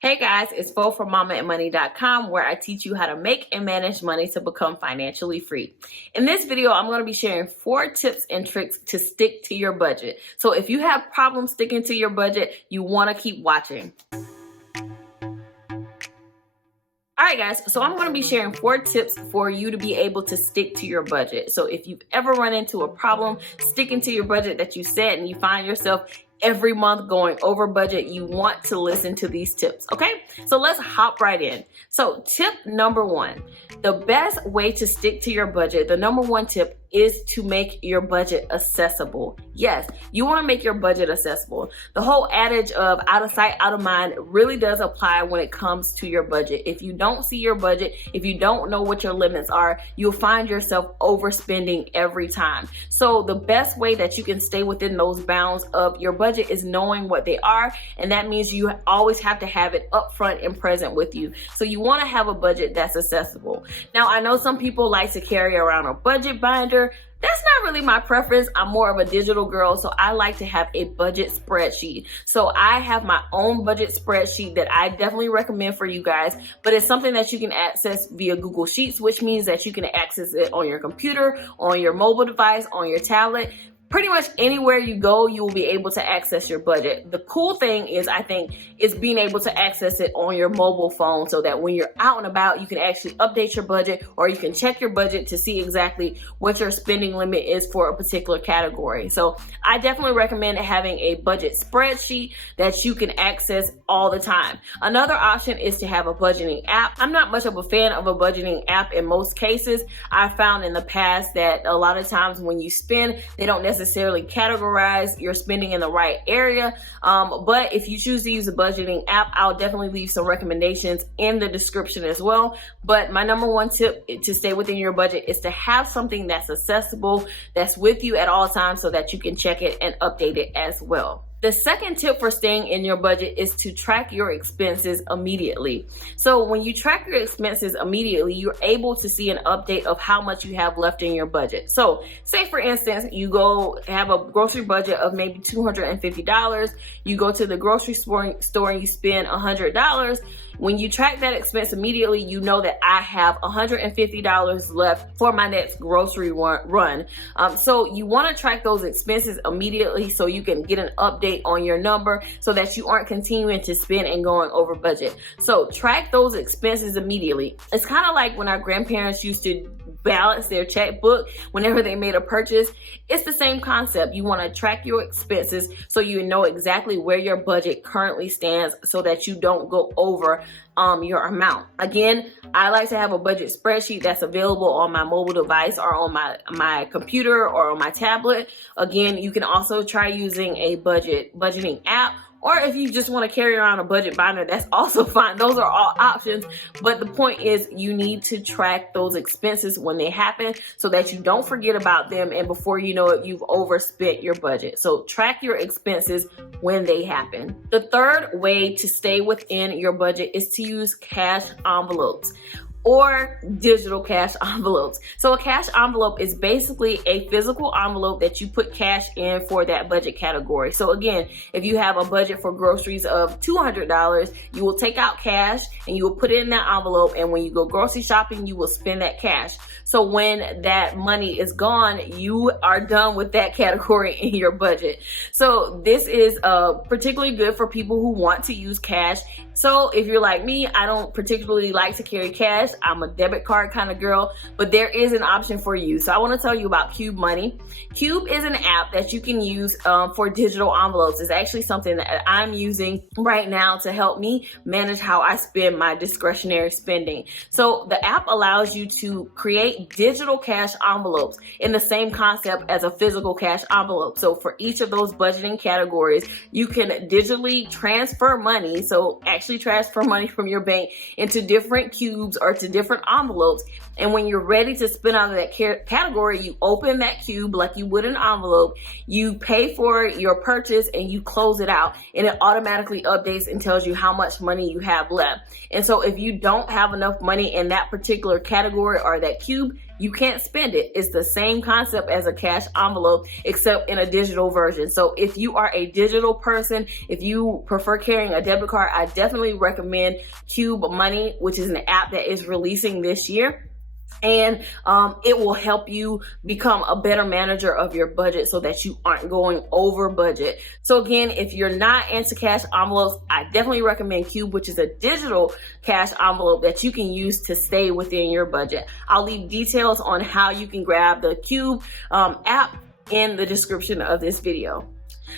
Hey guys, it's Fo from mamaandmoney.com, where I teach you how to make and manage money to become financially free. In this video, I'm going to be sharing 4 tips and tricks to stick to your budget. So if you have problems sticking to your budget, you want to keep watching. Alright guys, so I'm going to be sharing 4 tips for you to be able to stick to your budget. So if you've ever run into a problem sticking to your budget that you set and you find yourself every month going over budget, you want to listen to these tips, okay? So let's hop right in. So tip number 1, the best way to stick to your budget, the number 1 tip is to make your budget accessible. Yes, you want to make your budget accessible. The whole adage of out of sight, out of mind really does apply when it comes to your budget. If you don't see your budget, if you don't know what your limits are, you'll find yourself overspending every time. So the best way that you can stay within those bounds of your budget is knowing what they are, and that means you always have to have it upfront and present with you. So you want to have a budget that's accessible. Now, I know some people like to carry around a budget binder. That's not really my preference. I'm more of a digital girl, so I like to have a budget spreadsheet. So I have my own budget spreadsheet that I definitely recommend for you guys, but it's something that you can access via Google Sheets, which means that you can access it on your computer, on your mobile device, on your tablet. Pretty much anywhere you go, you will be able to access your budget. The cool thing is, I think, is being able to access it on your mobile phone so that when you're out and about, you can actually update your budget, or you can check your budget to see exactly what your spending limit is for a particular category. So I definitely recommend having a budget spreadsheet that you can access all the time. Another option is to have a budgeting app. I'm not much of a fan of a budgeting app in most cases. I found in the past that a lot of times when you spend, they don't necessarily categorize your spending in the right area. But if you choose to use a budgeting app, I'll definitely leave some recommendations in the description as well. But my number 1 tip to stay within your budget is to have something that's accessible, that's with you at all times, so that you can check it and update it as well. The second tip for staying in your budget is to track your expenses immediately. So when you track your expenses immediately, you're able to see an update of how much you have left in your budget. So say for instance, you go have a grocery budget of maybe $250. You go to the grocery store and you spend $100. When you track that expense immediately, you know that I have $150 left for my next grocery run. So you want to track those expenses immediately so you can get an update on your number so that you aren't continuing to spend and going over budget. So track those expenses immediately. It's kind of like when our grandparents used to balance their checkbook whenever they made a purchase. It's the same concept. You want to track your expenses so you know exactly where your budget currently stands so that you don't go over your amount. Again, I like to have a budget spreadsheet that's available on my mobile device or on my computer or on my tablet. Again, you can also try using a budgeting app, or if you just want to carry around a budget binder, that's also fine. Those are all options. But the point is, you need to track those expenses when they happen so that you don't forget about them, and before you know it, you've overspent your budget. So track your expenses when they happen. The third way to stay within your budget is to use cash envelopes or digital cash envelopes. So a cash envelope is basically a physical envelope that you put cash in for that budget category. So again, if you have a budget for groceries of $200, you will take out cash and you will put it in that envelope, and when you go grocery shopping, you will spend that cash. So when that money is gone, you are done with that category in your budget. So this is particularly good for people who want to use cash. So if you're like me, I don't particularly like to carry cash. I'm a debit card kind of girl, but there is an option for you. So I want to tell you about Cube Money. Cube is an app that you can use for digital envelopes. It's actually something that I'm using right now to help me manage how I spend my discretionary spending. So the app allows you to create digital cash envelopes in the same concept as a physical cash envelope. So for each of those budgeting categories, you can digitally transfer money. So actually transfer money from your bank into different cubes or to different envelopes. And when you're ready to spend out of that category, you open that cube like you would an envelope, you pay for your purchase, and you close it out, and it automatically updates and tells you how much money you have left. And so if you don't have enough money in that particular category or that cube, you can't spend it. It's the same concept as a cash envelope, except in a digital version. So if you are a digital person, if you prefer carrying a debit card, I definitely recommend Cube Money, which is an app that is releasing this year. And it will help you become a better manager of your budget so that you aren't going over budget. So again, if you're not into cash envelopes, I definitely recommend Cube, which is a digital cash envelope that you can use to stay within your budget. I'll leave details on how you can grab the Cube app in the description of this video.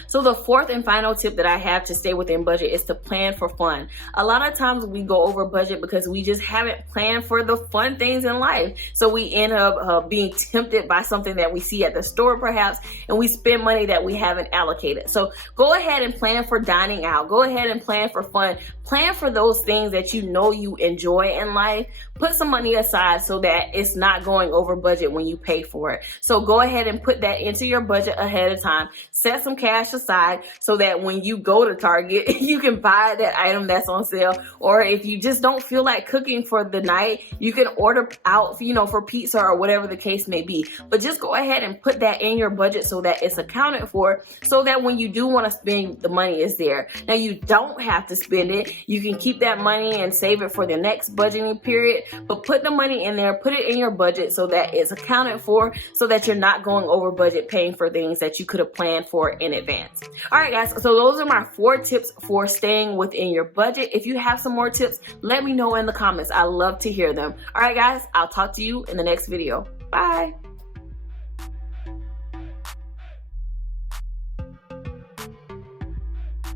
So the fourth and final tip that I have to stay within budget is to plan for fun. A lot of times we go over budget because we just haven't planned for the fun things in life. So we end up being tempted by something that we see at the store perhaps, and we spend money that we haven't allocated. So go ahead and plan for dining out. Go ahead and plan for fun. Plan for those things that you know you enjoy in life. Put some money aside so that it's not going over budget when you pay for it. So go ahead and put that into your budget ahead of time. Set some cash aside so that when you go to Target, you can buy that item that's on sale. Or if you just don't feel like cooking for the night, you can order out, for pizza or whatever the case may be. But just go ahead and put that in your budget so that it's accounted for, so that when you do want to spend, the money is there. Now, you don't have to spend it. You can keep that money and save it for the next budgeting period, but put the money in there, put it in your budget so that it's accounted for, so that you're not going over budget paying for things that you could have planned for in advance. All right, guys, so those are my 4 tips for staying within your budget. If you have some more tips, let me know in the comments. I love to hear them. All right, guys, I'll talk to you in the next video. Bye.